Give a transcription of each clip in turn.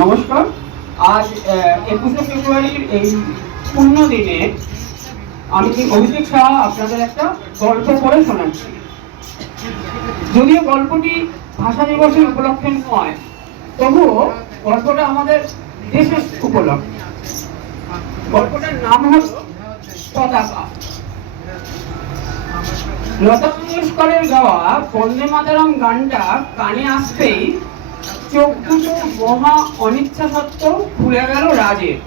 নমস্কার। আজ 21শে ফেব্রুয়ারির এই পূর্ণ দিনে আমি অভিষেক শাহ আপনাদের একটা গল্প পড়ে শোনাচ্ছি। যদিও গল্পটি ভাষা দিবসের উপলক্ষে নয়, তবুও গল্পটা আমাদের দেশের উপলক্ষে। গল্পটার নাম হল পতাকা। লতা মঙ্গেশকরের গাওয়া বন্দে মাতরম গানটা কানে আসতেই চোখ দুটো মহা অনিচ্ছা সত্ত্বেও খুলে গেল রাজের।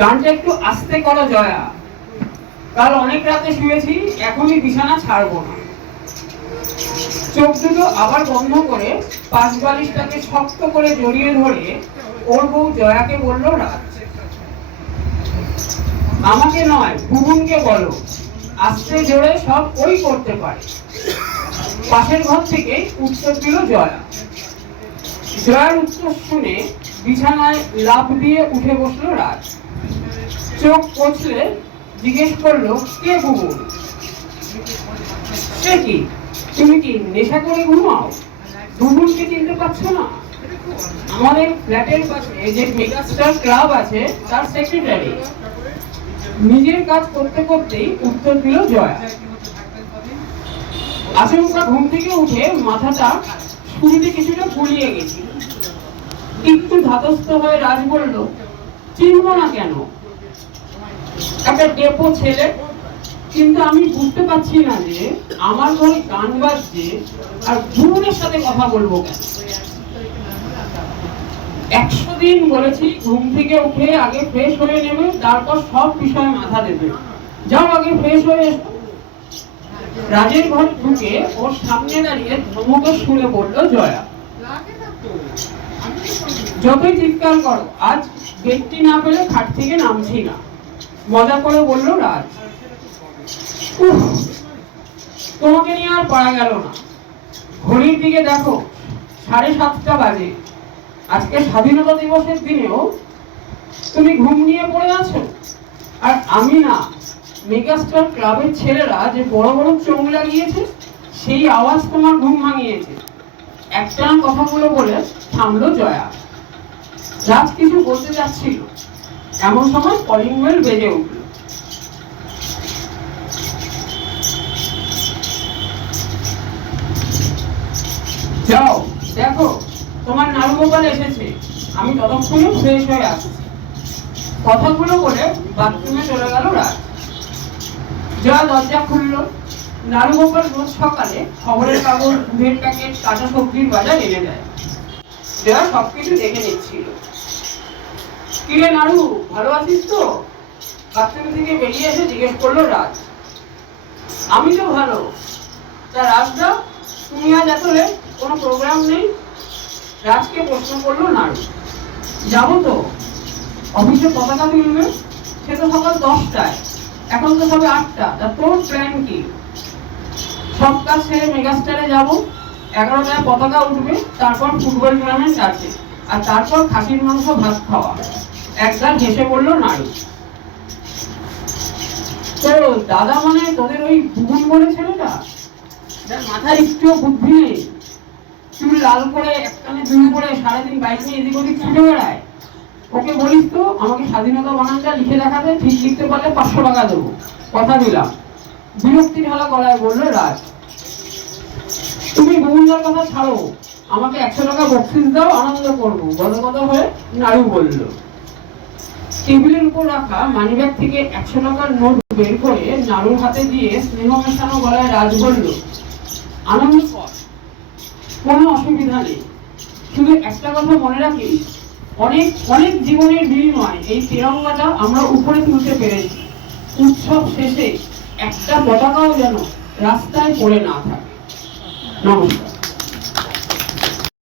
গানটা একটু আস্তে করো জয়া, কাল অনেক রাতে শুয়েছি, এখনই বিছানা ছাড়বো না। চোখ দুটো আবার বন্ধ করে পাশ বালিশটাকে শক্ত করে জড়িয়ে ধরে ওর বউ জয়াকে বলল, রাজ, আমাকে নয় বুবুনকে বলো, আস্তে জোরে সব ওই করতে পারে। পাশের ঘর থেকে উত্তর দিল জয়া। জয়ার উত্তর শুনে বিছানায় লাফ দিয়ে উঠে বসলো রাজ। চোখ কচলে জিজ্ঞেস করলো, কে বুবুন? সে কি, তুমি কি নেশা করে ঘুমাও? বুবুনকে চিনতে পারছো না? আমাদের ফ্ল্যাটের পাশে যে মেগাস্টার ক্লাব আছে তার সেক্রেটারি। নিজের কাজ করতে করতেই উত্তর দিল জয়া। আচমকা ঘুম থেকে উঠে মাথাটা শুরুতে কিছুটা গুলিয়ে গেছিল। একটু ধাতস্থ হয়ে রাজ বলল, চিনব না কেন? একটা ডেপো ছেলে, কিন্তু আমি বুঝতে পারছি না যে আমার ঘরে গান বাজছে আর বুবুনের সাথে কথা বলবো কেন? 100 দিন বলেছি ঘুম থেকে উঠে আগে ফ্রেশ হয়ে নেবে, তারপর সব বিষয়ে মাথা দেবে। যাও আগে ফ্রেশ হয়ে এসো। রাজের ঘর ঢুকে ওর সামনে দাঁড়িয়ে ধমকে শুনে বলল জয়া, যতই চিৎকার করো, আজ বেডটি না পেলে খাট থেকে নামছি না। মজা করে বলল রাজ। তোমাকে নিয়ে আর পারা গেল না। ঘড়ির দিকে দেখো, 7:30 বাজে। আজকে স্বাধীনতা দিবসের দিনেও তুমি ঘুম নিয়ে পড়ে আছো। আর আমি না, মেগাস্টার ক্লাবের ছেলেরা যে বড় বড় চোখ লাগিয়েছে, সেই আওয়াজ তোমার ঘুম ভাঙিয়েছে। একটানা কথাগুলো বলে থামলো জয়া। রাজ কিছু বলতে যাচ্ছিল, এমন সময় কলিং বেল বেজে উঠল। যাও দেখো, তোমার নারুগোপাল এসেছে, আমি ততক্ষণে ফ্রেশ হয়ে আসছি। কথাগুলো বলে বাথরুমে চলে গেল রাজ। জয়া দরজা খুলল। নারুগোপাল রোজ সকালে খবরের কাগজ, দুধের প্যাকেট, কাঁচা সবজির বাজার এনে দেয়। জয়া সবকিছু দেখে নিচ্ছিল। কিরে নাড়ু, ভালো আছিস তো? বাথরুম থেকে বেরিয়ে এসে জিজ্ঞেস করলো রাজ। আমি তো ভালো। তা রাজদা, তুমি আজ এত লেট, কোনো প্রোগ্রাম নেই? রাজকে প্রশ্ন করলো নাড়ু। যাবো তো, অফিসে পতাকা তুলবে। সে তো সকাল 10টায়, এখন তো সবে 8টা। তা তোর প্ল্যান কি? সব কাজ ছেড়ে মেগাস্টারে যাবো, 11টায় পতাকা উঠবে, তারপর ফুটবল টুর্নামেন্ট আছে, আর তারপর খাসির মাংস ভাত খাওয়া। একবার হেসে বললো নাড়ু। তো দাদা মানে তোদের ওই বুবুন বলে ছেলেটা, যার মাথায় একটুও বুদ্ধি নেই, চুল লাল করে একটানে দুল করে সারাদিন বাইক নিয়ে এদিক ওদিক ছুটে বেড়ায়। ওকে বলিস তো আমাকে স্বাধীনতা বানানটা লিখে দেখাতে, ঠিক লিখতে পারলে 500 টাকা দেবো, কথা দিলাম। বিরক্তি ঢালা গলায় বললো রাজ। তুমি বুবুনদার কথা ছাড়ো, আমাকে 100 টাকা বকশিস দাও, আনন্দ করবো, গদগদ হয়ে নাড়ু বলল। টেবিলের উপর রাখা মানিব্যাগ থেকে 100 টাকার নোট বের করে নাড়ুর হাতে দিয়ে স্নেহ মেশানো গলায় রাজ বলল, আনন্দ কর, কোনো অসুবিধা নেই। শুধু একটা কথা মনে রাখিস, অনেক অনেক জীবনের বিনিময়ে এই তিরঙ্গাটা আমরা উপরে তুলতে পেরেছি। উৎসব শেষে একটা পতাকাও যেন রাস্তায় পড়ে না থাকে। নমস্কার।